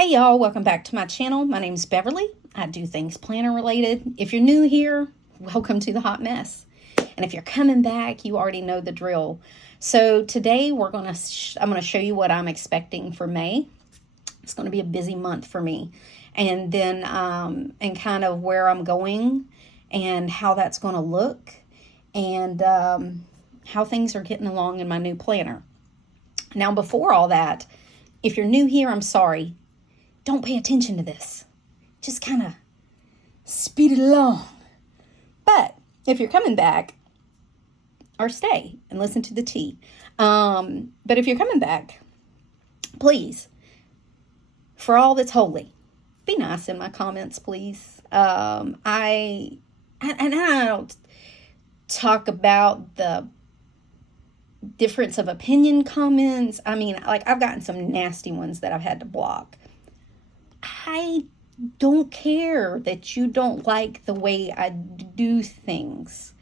Hey y'all, welcome back to my channel. My name's Beverly. I do things planner related. If you're new here, welcome to the hot mess. And if you're coming back, you already know the drill. So today I'm going to show you what I'm expecting for May. It's going to be a busy month for me. And then and kind of where I'm going and how that's going to look and how things are getting along in my new planner. Now, before all that, if you're new here, I'm sorry. Don't pay attention to this. Just kind of speed it along. But if you're coming back, or stay and listen to the tea. But if you're coming back, please, for all that's holy, be nice in my comments, please. I don't talk about the difference of opinion comments. I mean, like, I've gotten some nasty ones that I've had to block. I don't care that you don't like the way I do things.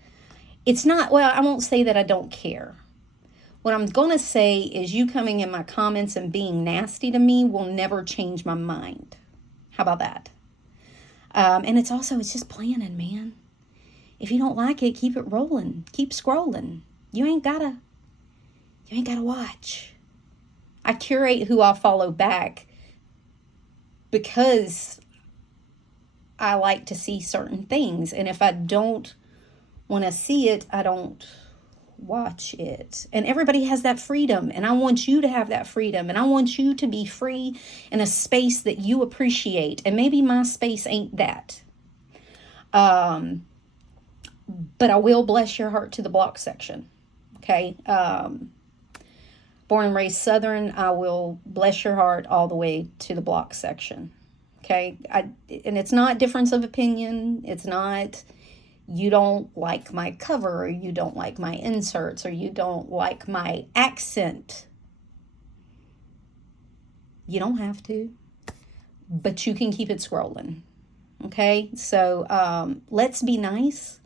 It's not, well, I won't say that I don't care. What I'm going to say is you coming in my comments and being nasty to me will never change my mind. How about that? And it's just planning, man. If you don't like it, keep it rolling. Keep scrolling. You ain't gotta watch. I curate who I'll follow back because I like to see certain things. And if I don't want to see it, I don't watch it. And everybody has that freedom. And I want you to have that freedom. And I want you to be free in a space that you appreciate. And maybe my space ain't that. But I will bless your heart to the block section. Okay. Born and raised Southern, I will bless your heart all the way to the block section. Okay. And it's not difference of opinion. It's not, you don't like my cover, or you don't like my inserts, or you don't like my accent. You don't have to, but you can keep it scrolling. Okay. So, let's be nice.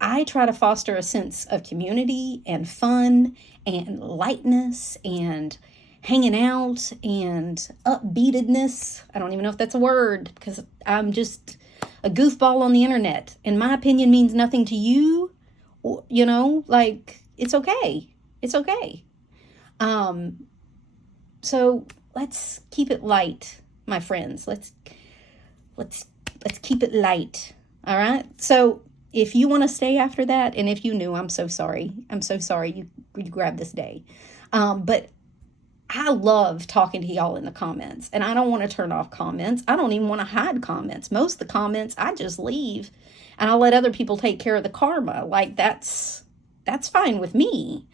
I try to foster a sense of community and fun and lightness and hanging out and upbeatedness. I don't even know if that's a word because I'm just a goofball on the internet. And my opinion means nothing to you. You know, like, it's okay. It's okay. So let's keep it light, my friends. Let's keep it light. All right. So if you want to stay after that, and if you knew, I'm so sorry. I'm so sorry you grabbed this day. But I love talking to y'all in the comments, and I don't want to turn off comments. I don't even want to hide comments. Most of the comments, I just leave, and I'll let other people take care of the karma. Like, that's fine with me.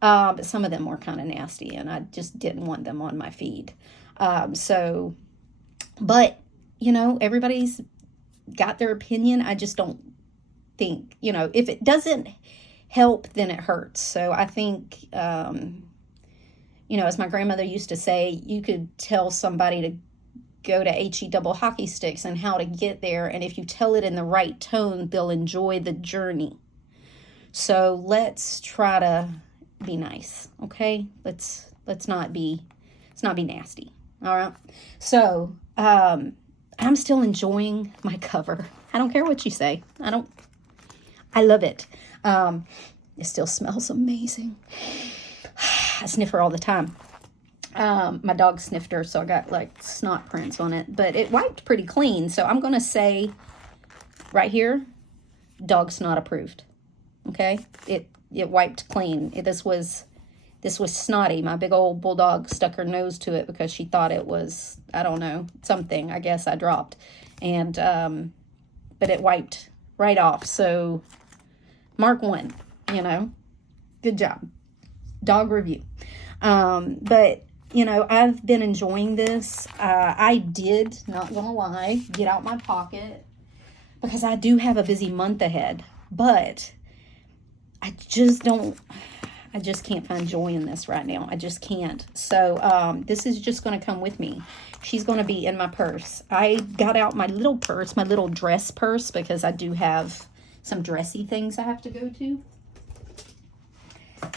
But some of them were kind of nasty, and I just didn't want them on my feed. But, you know, everybody's got their opinion. I just don't think, you know, if it doesn't help, then it hurts. So I think, you know, as my grandmother used to say, you could tell somebody to go to HE double hockey sticks and how to get there. And if you tell it in the right tone, they'll enjoy the journey. So let's try to be nice. Okay. Let's not be nasty. All right. So, I'm still enjoying my cover. I don't care what you say. I love it. It still smells amazing. I sniff her all the time. My dog sniffed her, so I got like snot prints on it, but it wiped pretty clean. So I'm going to say right here, dog snot approved. Okay. It wiped clean. This was snotty. My big old bulldog stuck her nose to it because she thought it was, I don't know, something I guess I dropped. And, but it wiped right off. So mark 1, you know, good job. Dog review. But, you know, I've been enjoying this. I did, not gonna lie, get out my pocket because I do have a busy month ahead, but I just can't find joy in this right now. I just can't. So, this is just going to come with me. She's going to be in my purse. I got out my little purse, my little dress purse, because I do have some dressy things I have to go to.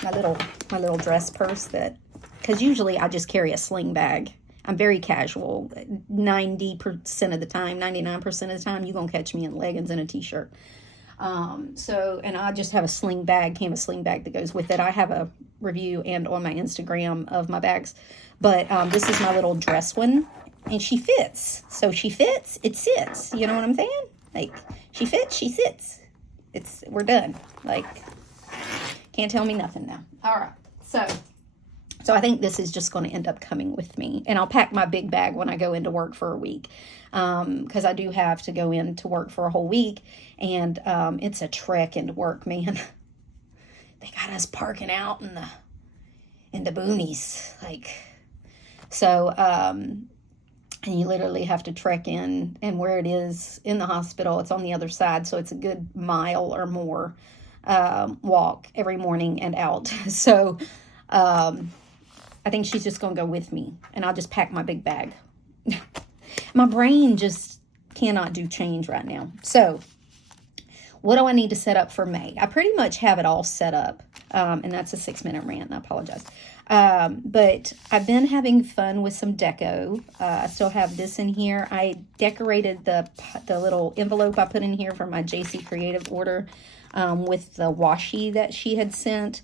My little dress purse because usually I just carry a sling bag. I'm very casual. 90% of the time, 99% of the time, you're going to catch me in leggings and a t-shirt. And I just have a sling bag, canvas sling bag that goes with it. I have a review and on my Instagram of my bags, but this is my little dress one, and she fits. So she fits, it sits. You know what I'm saying? Like, she fits, she sits. We're done. Like, can't tell me nothing now. All right. So I think this is just going to end up coming with me, and I'll pack my big bag when I go into work for a week, because I do have to go into work for a whole week, and it's a trek into work, man. They got us parking out in the boonies, like, so, and you literally have to trek in, and where it is in the hospital, it's on the other side, so it's a good mile or more walk every morning and out. So I think she's just going to go with me, and I'll just pack my big bag. My brain just cannot do change right now. So what do I need to set up for May? I pretty much have it all set up, and that's a 6-minute rant, I apologize. But I've been having fun with some deco. I still have this in here. I decorated the little envelope I put in here for my JC Creative order with the washi that she had sent.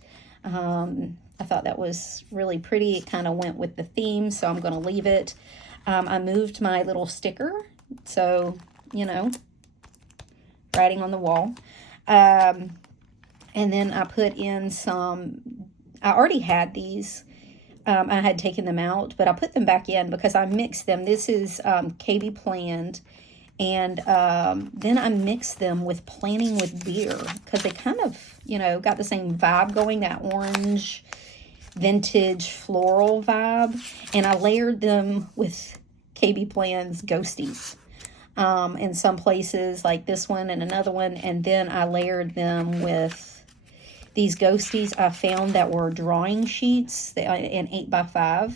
I thought that was really pretty. It kind of went with the theme, so I'm going to leave it. I moved my little sticker, so, you know, writing on the wall. And then I put in some, I already had these. I had taken them out, but I put them back in because I mixed them. This is KB Planned, and then I mixed them with Planning with Beer because they kind of, you know, got the same vibe going, that orange vintage floral vibe, and I layered them with KB Planned's Ghosties in some places, like this one and another one, and then I layered them with these Ghosties I found that were drawing sheets in 8x5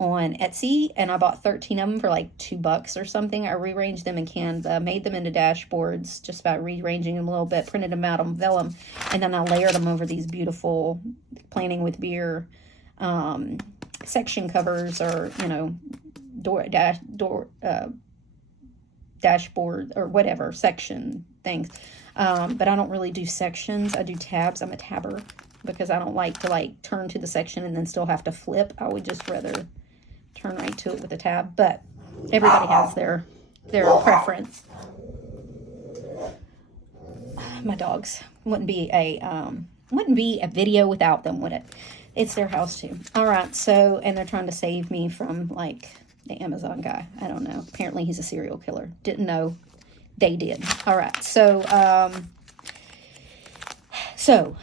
on Etsy, and I bought 13 of them for like $2 or something. I rearranged them in Canva, made them into dashboards just by rearranging them a little bit, printed them out on vellum, and then I layered them over these beautiful Planning with Beer section covers, or, you know, dashboard or whatever section things. But I don't really do sections. I do tabs. I'm a tabber because I don't like to like turn to the section and then still have to flip. I would just rather turn right to it with a tab, but everybody has their preference. My dogs wouldn't be a video without them, would it? It's their house too. All right. So, and they're trying to save me from like the Amazon guy. I don't know. Apparently he's a serial killer. Didn't know. They did. All right. So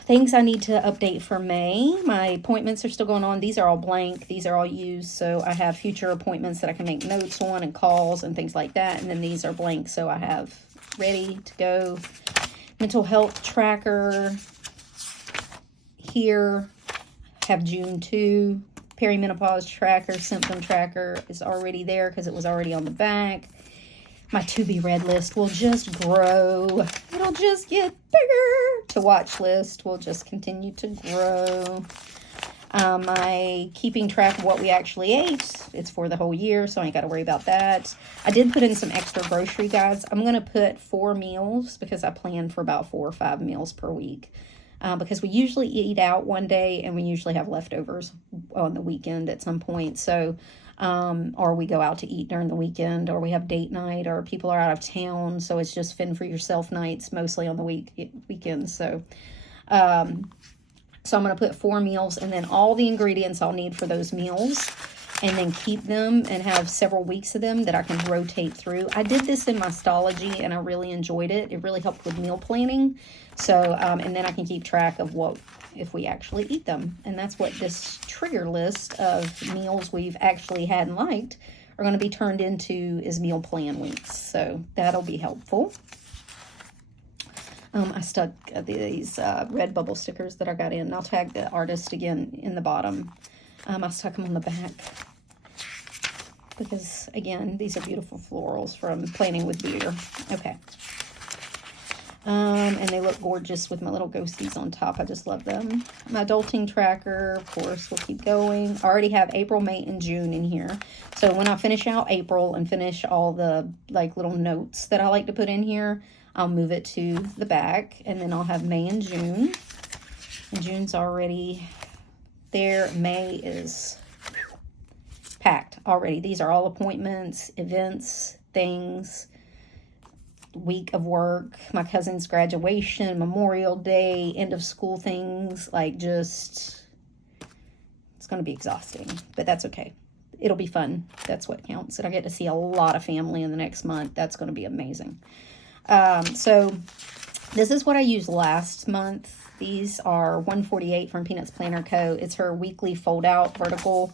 things I need to update for May. My appointments are still going on. These are all blank. These are all used. So I have future appointments that I can make notes on and calls and things like that. And then these are blank. So I have ready to go. Mental health tracker here. Have June 2. Perimenopause tracker, symptom tracker is already there because it was already on the back. My to be read list will just grow. It'll just get bigger. To watch list will just continue to grow. My keeping track of what we actually ate, it's for the whole year, so I ain't got to worry about that. I did put in some extra grocery guides. I'm going to put 4 meals because I plan for about 4 or 5 meals per week. Because we usually eat out one day and we usually have leftovers on the weekend at some point. So, or we go out to eat during the weekend, or we have date night, or people are out of town. So it's just fend for yourself nights, mostly on the weekends. So, so I'm going to put 4 meals and then all the ingredients I'll need for those meals, and then keep them and have several weeks of them that I can rotate through. I did this in my Stalogy and I really enjoyed it. It really helped with meal planning. So, and then I can keep track of what, if we actually eat them. And that's what this trigger list of meals we've actually had and liked are going to be turned into, is meal plan weeks. So that'll be helpful. I stuck these red bubble stickers that I got in. And I'll tag the artist again in the bottom. I stuck them on the back because, again, these are beautiful florals from Planning with Beer. Okay. And they look gorgeous with my little ghosties on top. I just love them. My adulting tracker, of course, will keep going. I already have April, May, and June in here. So when I finish out April and finish all the like little notes that I like to put in here, I'll move it to the back, and then I'll have May and June. And June's already there. May is packed already. These are all appointments, events, things, week of work, my cousin's graduation, Memorial Day, end of school things, like just, it's going to be exhausting, but that's okay. It'll be fun. That's what counts. And I get to see a lot of family in the next month. That's going to be amazing. So this is what I used last month. These are 148 from Peanuts Planner Co. It's her weekly fold out vertical.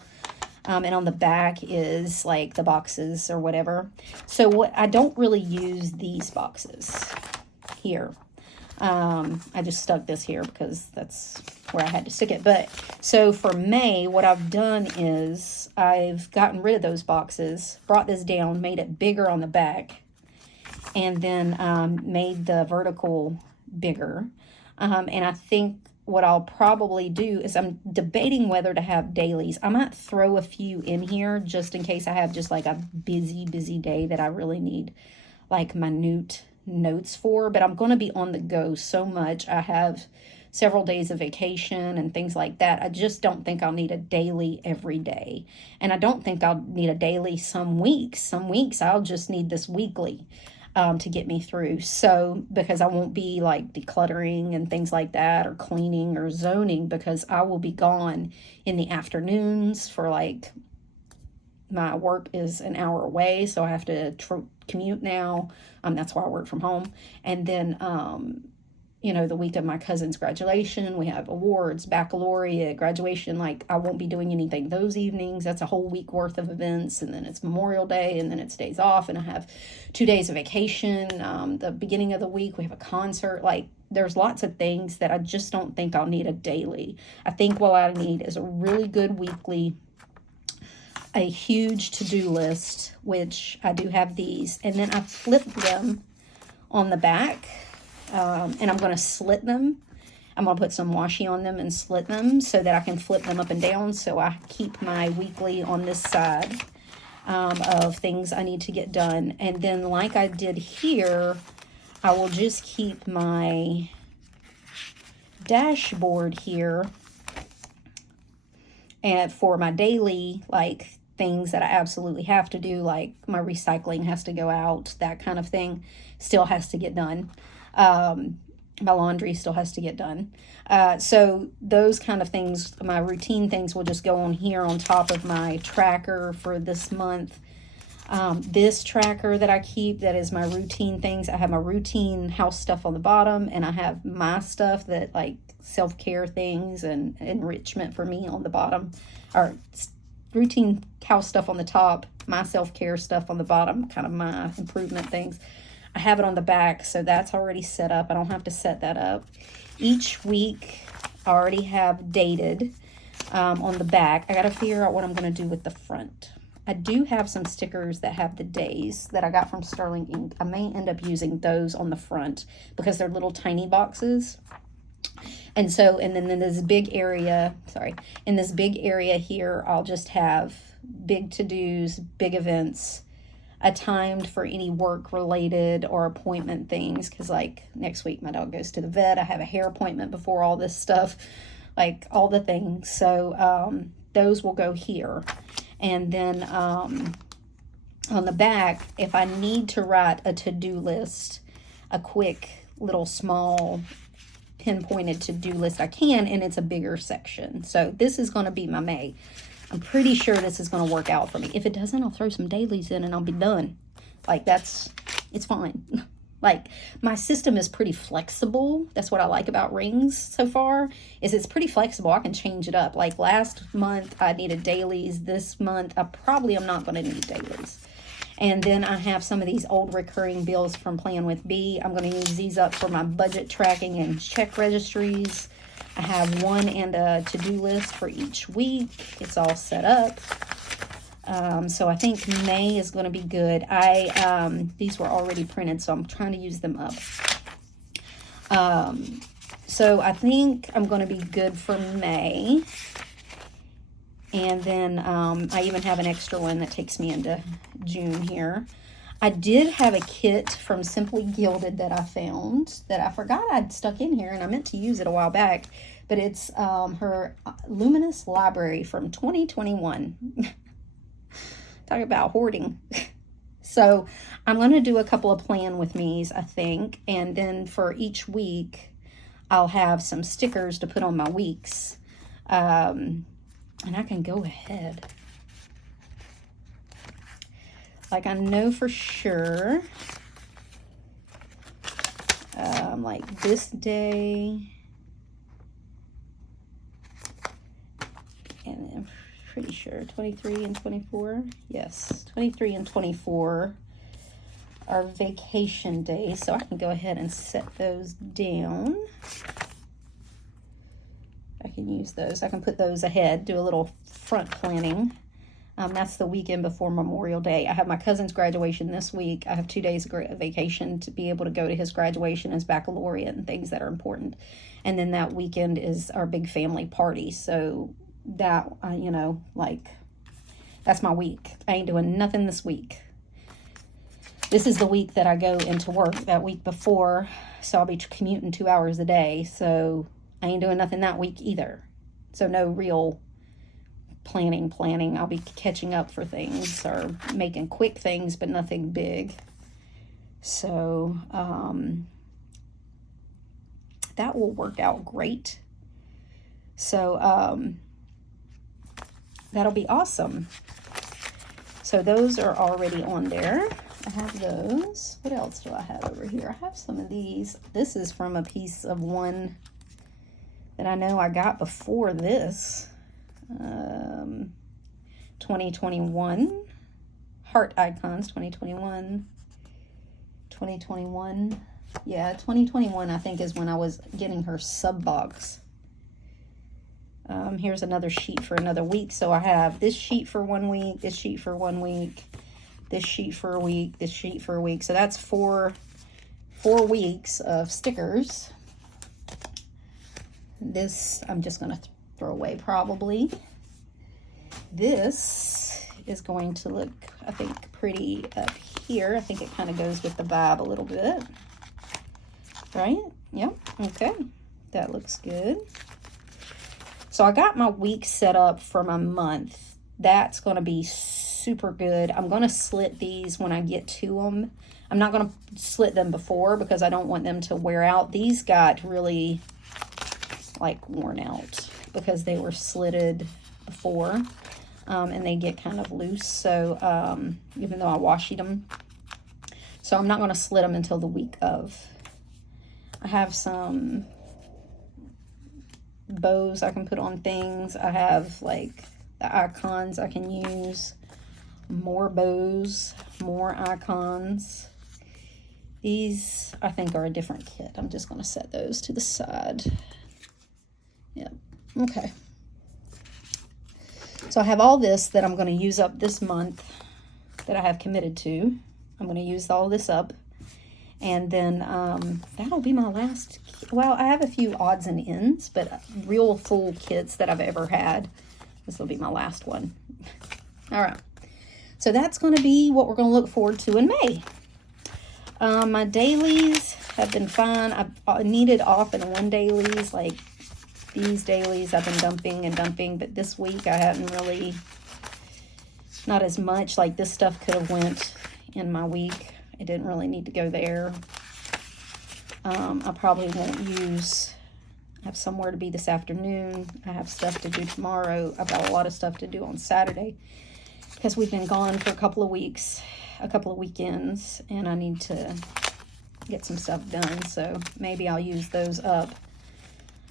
And on the back is like the boxes or whatever. So what I don't really use these boxes here. I just stuck this here because that's where I had to stick it. But so for May, what I've done is I've gotten rid of those boxes, brought this down, made it bigger on the back, and then made the vertical bigger. And I think what I'll probably do is I'm debating whether to have dailies. I might throw a few in here just in case I have just like a busy day that I really need like minute notes for. But I'm going to be on the go so much. I have several days of vacation and things like that. I just don't think I'll need a daily every day. And I don't think I'll need a daily some weeks. Some weeks I'll just need this weekly. To get me through. So because I won't be like decluttering and things like that, or cleaning or zoning, because I will be gone in the afternoons for like, my work is an hour away, so I have to commute now. That's why I work from home. And then you know, the week of my cousin's graduation, we have awards, baccalaureate, graduation. Like, I won't be doing anything those evenings. That's a whole week worth of events. And then it's Memorial Day, and then it's days off, and I have 2 days of vacation. The beginning of the week, we have a concert. Like, there's lots of things that I just don't think I'll need a daily. I think what I need is a really good weekly, a huge to-do list, which I do have these. And then I flip them on the back. And I'm going to slit them. I'm going to put some washi on them and slit them so that I can flip them up and down. So I keep my weekly on this side of things I need to get done. And then like I did here, I will just keep my dashboard here and for my daily, like, things that I absolutely have to do, like my recycling has to go out, that kind of thing still has to get done. My laundry still has to get done. So those kind of things, my routine things, will just go on here on top of my tracker for this month. This tracker that I keep, that is my routine things. I have my routine house stuff on the bottom, and I have my stuff that, like, self-care things and enrichment for me on the bottom, or routine house stuff on the top, my self-care stuff on the bottom, kind of my improvement things. I have it on the back, so that's already set up. I don't have to set that up. Each week, I already have dated on the back. I got to figure out what I'm going to do with the front. I do have some stickers that have the days that I got from Sterling Ink. I may end up using those on the front because they're little tiny boxes. And so, and then in this big area, in this big area here, I'll just have big to-dos, big events, timed for any work-related or appointment things, because, like, next week my dog goes to the vet. I have a hair appointment before all this stuff, like, all the things. So those will go here. And then on the back, if I need to write a to-do list, a quick little small pinpointed to-do list, I can, and it's a bigger section. So this is going to be my May. I'm pretty sure this is going to work out for me. If it doesn't, I'll throw some dailies in and I'll be done. Like, it's fine. Like, my system is pretty flexible. That's what I like about rings so far, is it's pretty flexible. I can change it up. Like, last month I needed dailies. This month I probably am not going to need dailies. And then I have some of these old recurring bills from Plan with B. I'm going to use these up for my budget tracking and check registries. I have one and a to-do list for each week. It's all set up. So I think May is going to be good. These were already printed, so I'm trying to use them up. So I think I'm going to be good for May. And then I even have an extra one that takes me into June here. I did have a kit from Simply Gilded that I found that I forgot I'd stuck in here, and I meant to use it a while back. But it's her Luminous Library from 2021. Talk about hoarding. So I'm going to do a couple of plan with me's, I think. And then for each week, I'll have some stickers to put on my weeks. And I can go ahead. Like, I know for sure, like this day, and I'm pretty sure 23 and 24, yes, 23 and 24 are vacation days, so I can go ahead and set those down. I can use those. I can put those ahead, do a little front planning. That's the weekend before Memorial Day. I have my cousin's graduation this week. I have 2 days of vacation to be able to go to his graduation, his baccalaureate, and things that are important. And then that weekend is our big family party. So that, you know, like, that's my week. I ain't doing nothing this week. This is the week that I go into work that week before. So I'll be commuting 2 hours a day. So I ain't doing nothing that week either. So no real planning. I'll be catching up for things or making quick things, but nothing big. So that will work out great. So that'll be awesome. So those are already on there. I have those. What else do I have over here? I have some of these. This is from a piece of one that I know I got before this. 2021 heart icons, 2021. Yeah, 2021 I think is when I was getting her sub box. Here's another sheet for another week. So I have this sheet for 1 week, this sheet for 1 week, this sheet for a week, this sheet for a week. So that's four weeks of stickers. This I'm just going to throw away probably. This is going to look, I think, pretty up here. I think it kind of goes with the vibe a little bit. Right? Yep. Okay. That looks good. So I got my week set up for my month. That's going to be super good. I'm going to slit these when I get to them. I'm not going to slit them before because I don't want them to wear out. These got really, like, worn out because they were slitted before. And they get kind of loose. So even though I washed them. So I'm not going to slit them until the week of. I have some bows I can put on things. I have like the icons I can use. More bows, more icons. These I think are a different kit. I'm just going to set those to the side. Yep. Okay. So I have all this that I'm going to use up this month that I have committed to. I'm going to use all this up. And then that'll be my last. Well, I have a few odds and ends, but real full kits that I've ever had. This will be my last one. All right. So that's going to be what we're going to look forward to in May. My dailies have been fine. I needed off and on dailies, like these dailies I've been dumping, but this week I hadn't really, not as much. Like this stuff could have went in my week. It didn't really need to go there. I probably won't use, I have somewhere to be this afternoon. I have stuff to do tomorrow. I've got a lot of stuff to do on Saturday because we've been gone for a couple of weeks, a couple of weekends, and I need to get some stuff done. So maybe I'll use those up.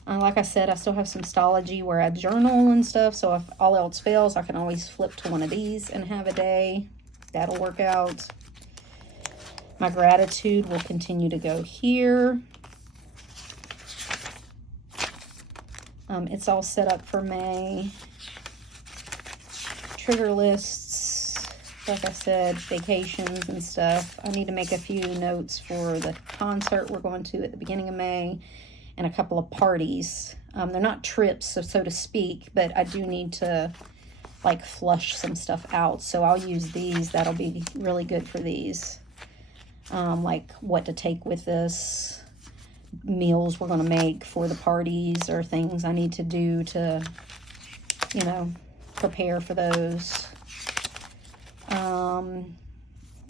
Like I said, I still have some Stalogy where I journal and stuff. So if all else fails, I can always flip to one of these and have a day. That'll work out. My gratitude will continue to go here. It's all set up for May. Trigger lists. like I said, vacations and stuff. I need to make a few notes for the concert we're going to at the beginning of May and a couple of parties. They're not trips, so to speak, but I do need to like flush some stuff out. So I'll use these. That'll be really good for these. Like what to take with this, meals we're going to make for the parties, or things I need to do to, you know, prepare for those.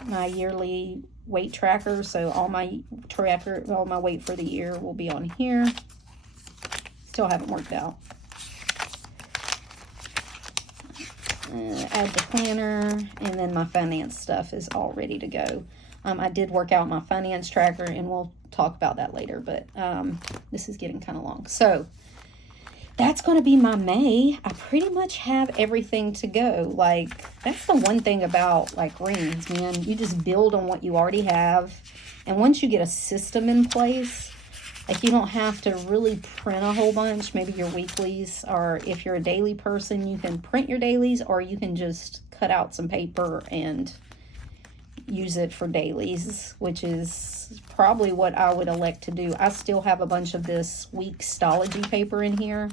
My yearly weight tracker, so all my weight for the year will be on here. Still haven't worked out. Add the planner, and then my finance stuff is all ready to go. I did work out my finance tracker, and we'll talk about that later, but this is getting kind of long. So that's going to be my May. I pretty much have everything to go. Like, that's the one thing about, like, rings, man. You just build on what you already have. And once you get a system in place, like, you don't have to really print a whole bunch. Maybe your weeklies, or if you're a daily person, you can print your dailies, or you can just cut out some paper and use it for dailies, which is probably what I would elect to do. I still have a bunch of this week Stalogy paper in here,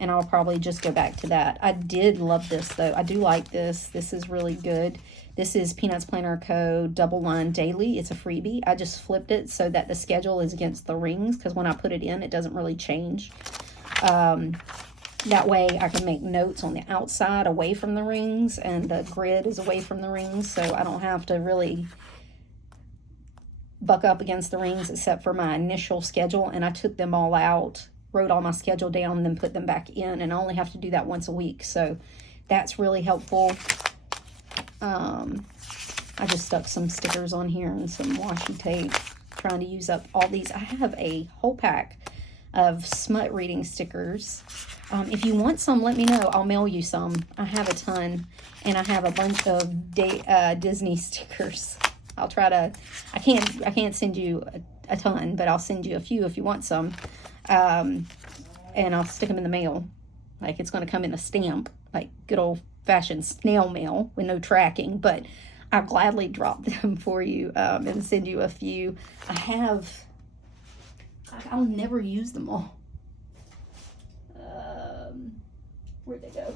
and I'll probably just go back to that. I did love this, though. I do like this. This is really good. This is Peanuts Planner Co. Double Line Daily. It's a freebie. I just flipped it so that the schedule is against the rings, because when I put it in, it doesn't really change. That way I can make notes on the outside away from the rings, and the grid is away from the rings, so I don't have to really buck up against the rings except for my initial schedule. And I took them all out, wrote all my schedule down, and then put them back in, and I only have to do that once a week, so that's really helpful. I just stuck some stickers on here and some washi tape, trying to use up all these. I have a whole pack of smut reading stickers. If you want some, let me know. I'll mail you some. I have a ton, and I have a bunch of Disney stickers. I'll try to. I can't send you a ton, but I'll send you a few if you want some. And I'll stick them in the mail. Like, it's going to come in a stamp, like good old fashioned snail mail with no tracking. But I'll gladly drop them for you and send you a few. I'll never use them all. Where'd they go?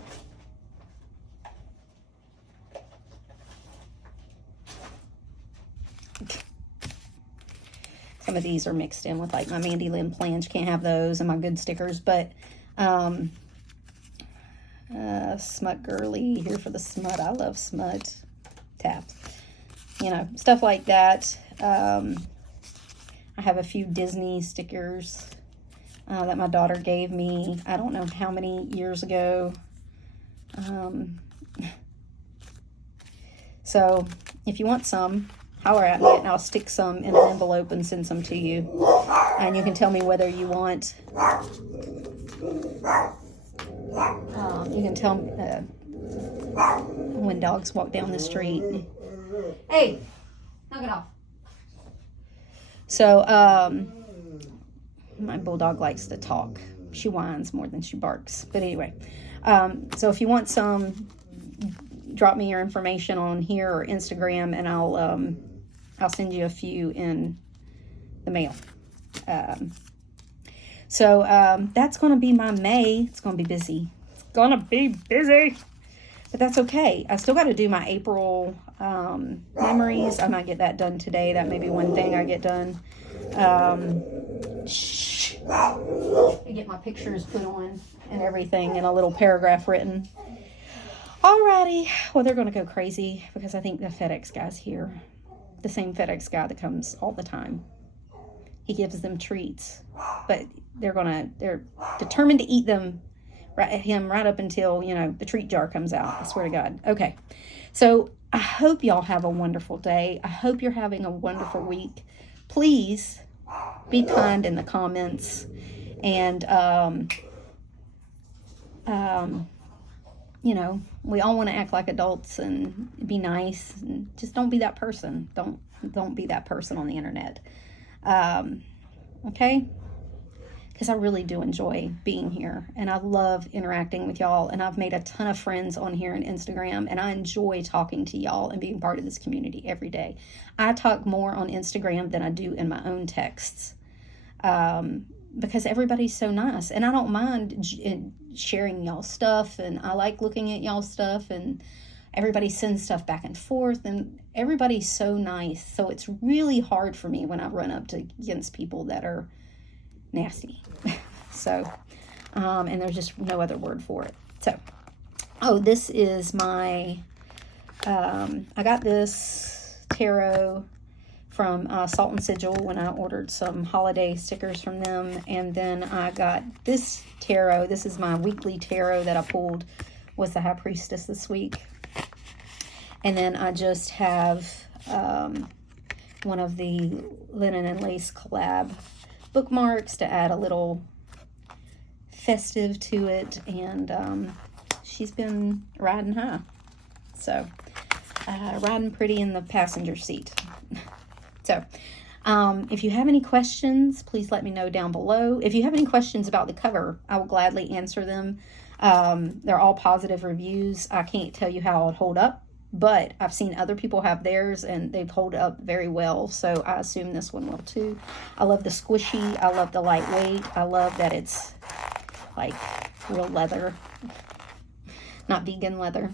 Some of these are mixed in with, like, my Mandy Lynn plans. You can't have those, and my good stickers. But Smut Girly here for the smut. I love smut tabs. You know, stuff like that. I have a few Disney stickers that my daughter gave me, I don't know how many years ago. So if you want some, holler at me, and I'll stick some in an envelope and send some to you. And you can tell me whether you want. You can tell me when dogs walk down the street. Hey, knock it off. So, my bulldog likes to talk. She whines more than she barks. But anyway, so if you want some, drop me your information on here or Instagram, and I'll send you a few in the mail. So that's going to be my May. It's going to be busy. It's going to be busy. But that's okay. I still got to do my April memories. I might get that done today. That may be one thing I get done. I get my pictures put on and everything, and a little paragraph written. Alrighty. Well, they're going to go crazy because I think the FedEx guy's here. The same FedEx guy that comes all the time. He gives them treats, but they're determined to eat them, right up until, the treat jar comes out. I swear to God. Okay. So I hope y'all have a wonderful day. I hope you're having a wonderful week. Please be kind in the comments, and we all want to act like adults and be nice, and just don't be that person. Don't be that person on the internet. Okay? because I really do enjoy being here, and I love interacting with y'all, and I've made a ton of friends on here on Instagram, and I enjoy talking to y'all and being part of this community every day. I talk more on Instagram than I do in my own texts, because everybody's so nice, and I don't mind sharing y'all stuff, and I like looking at y'all stuff, and everybody sends stuff back and forth, and everybody's so nice. So it's really hard for me when I run up against people that are nasty. So, and there's just no other word for it. So, oh, this is my, I got this tarot from Salt and Sigil when I ordered some holiday stickers from them. And then I got this tarot. This is my weekly tarot that I pulled, was the High Priestess this week. And then I just have one of the Linen and Lace collab bookmarks to add a little festive to it. And she's been riding high. So, riding pretty in the passenger seat. So, if you have any questions, please let me know down below. If you have any questions about the cover, I will gladly answer them. They're all positive reviews. I can't tell you how it'll hold up, but I've seen other people have theirs and they've held up very well. So I assume this one will too. I love the squishy. I love the lightweight. I love that it's like real leather, not vegan leather.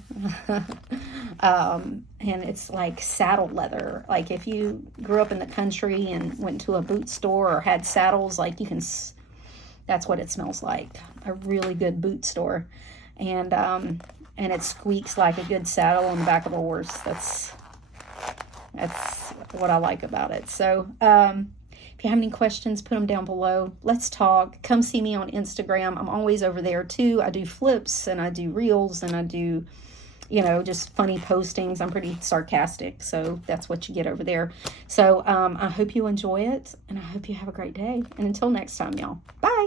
And it's like saddle leather. Like if you grew up in the country and went to a boot store or had saddles, like you can, that's what it smells like. A really good boot store. And it squeaks like a good saddle on the back of a horse. That's what I like about it. So, if you have any questions, put them down below. Let's talk. Come see me on Instagram. I'm always over there too. I do flips and I do reels and I do, you know, just funny postings. I'm pretty sarcastic, so that's what you get over there. So I hope you enjoy it, and I hope you have a great day. And until next time, y'all. Bye.